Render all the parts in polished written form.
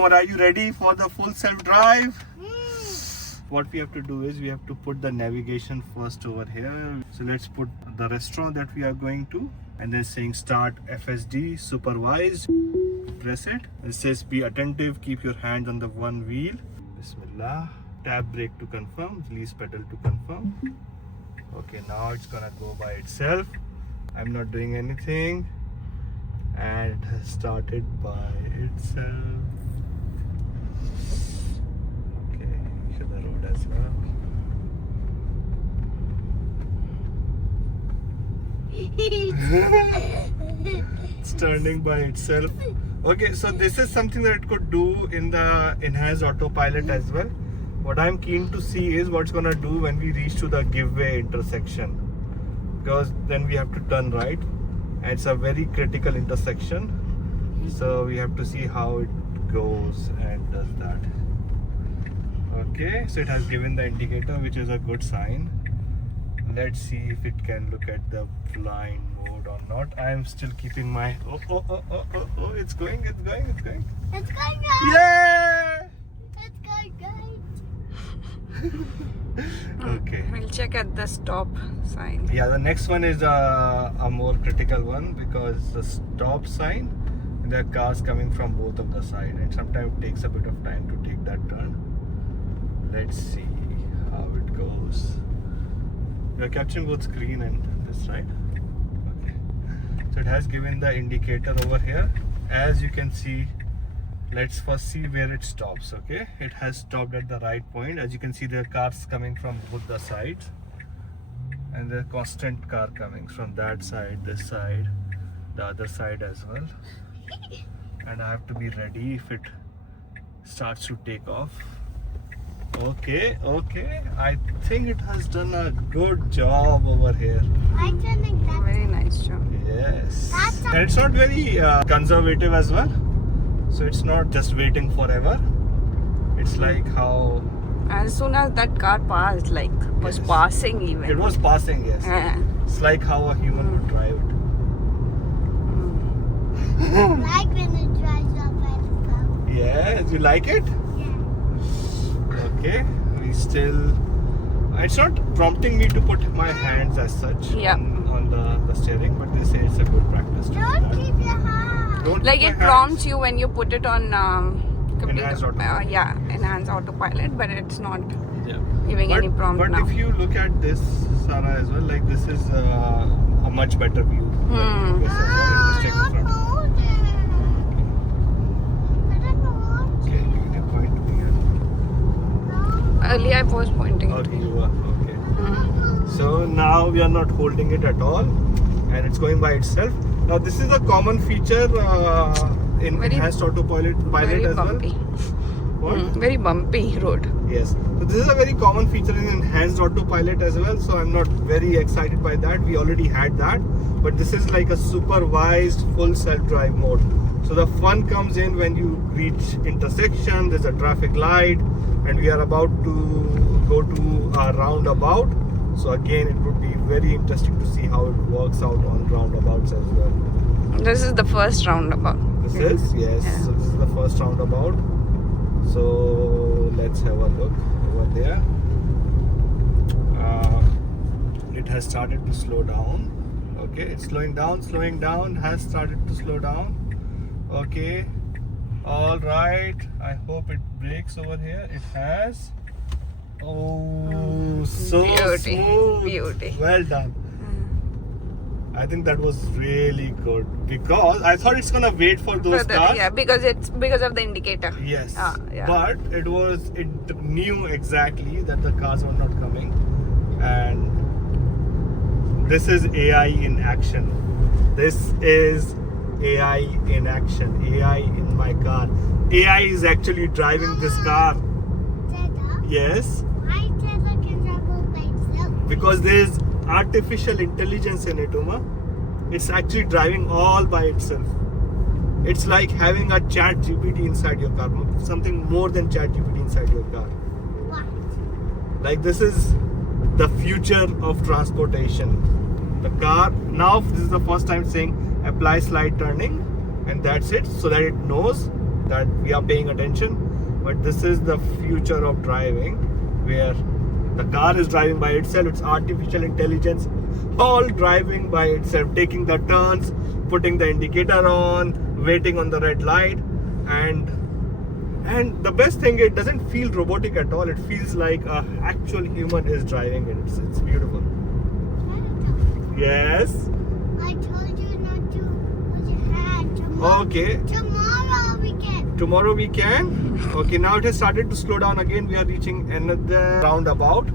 Are you ready for the full self-drive? What we have to do is we have to put the navigation first over here. So let's put the restaurant that we are going to, and then saying start FSD supervised. Press it. It says be attentive, keep your hands on the one wheel. Bismillah. Tap brake to confirm, release pedal to confirm. Okay, now it's gonna go by itself. I'm not doing anything, and it has started by itself. Okay, show the road as well. It's turning by itself. Okay, so this is something that it could do in the enhanced autopilot as well. What I'm keen to see is what's gonna do when we reach to the giveaway intersection, because then we have to turn right, and it's a very critical intersection. So we have to see how it goes and does that. Okay, so it has given the indicator, which is a good sign. Let's see if it can look at the blind mode or not. I am still keeping my oh, it's going. It's going right. Yeah. It's going right. Okay. We'll check at the stop sign. Yeah, the next one is a more critical one, because the stop sign, there are cars coming from both of the side, and sometimes it takes a bit of time to take that turn. Let's see how it goes. We are capturing both screen and this, right? Okay. So it has given the indicator over here. As you can see, let's first see where it stops. Okay, it has stopped at the right point. As you can see, there are cars coming from both the sides, and there are constant car coming from that side, this side, the other side as well. And I have to be ready if it starts to take off. Okay, I think it has done a good job over here. I think that. Very nice job. Yes, That's and it's not very conservative as well. So it's not just waiting forever. It's like how As soon as that car passed, like was Yes. passing even. it was passing. Yes, Yeah. it's like how a human would drive it. Like when it drives up by itself. Yes, you like it? Yeah. Okay, we still. It's not prompting me to put my hands as such Yeah. on the steering, but they say it's a good practice to do Don't that. keep your hand. Don't Like put it my prompts you when you put it on Enhanced autopilot. yeah, enhanced autopilot, but it's not hands. Yeah. giving any prompt But now. if you look at this, Sarah, as well, like this is a much better view. than this as well. It is taken from. hold it. I don't know. Okay, you can point to me. Earlier I was pointing. Okay, you are. Okay. Mm. So now we are not holding it at all, and it's going by itself. Now this is a common feature in Very- enhanced autopilot Very as bumpy. well. What? Very bumpy road. Yes. So this is a very common feature in enhanced autopilot as well. So I'm not very excited by that. We already had that, but this is like a supervised full self-drive mode. So the fun comes in when you reach intersection. There's a traffic light, and we are about to go to a roundabout. So again, it would be very interesting to see how it works out on roundabouts as well. This is the first roundabout. This is, yes. Yeah. So this is the first roundabout. So let's have a look over there. It has started to slow down. Okay, it's slowing down, has started to slow down. Okay, all right. I hope it brakes over here. It has. Oh, so Beauty. smooth. Beauty. Well done. I think that was really good, because I thought it's gonna wait for those cars. Yeah, because of the indicator. Yes, Yeah. but it knew exactly that the cars were not coming, and this is AI in action. This is AI in action. AI in my car. AI is actually driving this car. Dada, Yes, why Dada can travel by itself? because there is artificial intelligence in it, Uma. It's actually driving all by itself. It's like having a chat GPT inside your car, something more than chat GPT inside your car. What? Like, this is the future of transportation. The car, now this is the first time saying apply slide turning, and that's it, so that it knows that we are paying attention. But this is the future of driving, where the car is driving by itself. It's artificial intelligence, all driving by itself, taking the turns, putting the indicator on, waiting on the red light, and the best thing, it doesn't feel robotic at all. It feels like a actual human is driving it. It's beautiful. Yes. I told you not to put your hand. Tomorrow, Okay. tomorrow we can. Tomorrow we can. Okay, now it has started to slow down again. We are reaching another roundabout.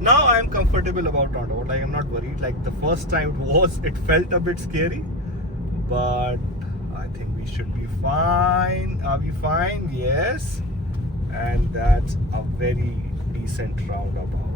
Now I am comfortable about roundabout. Like, I'm not worried. Like the first time it felt a bit scary, but I think we should be fine. Are we fine? Yes. And that's a very decent roundabout.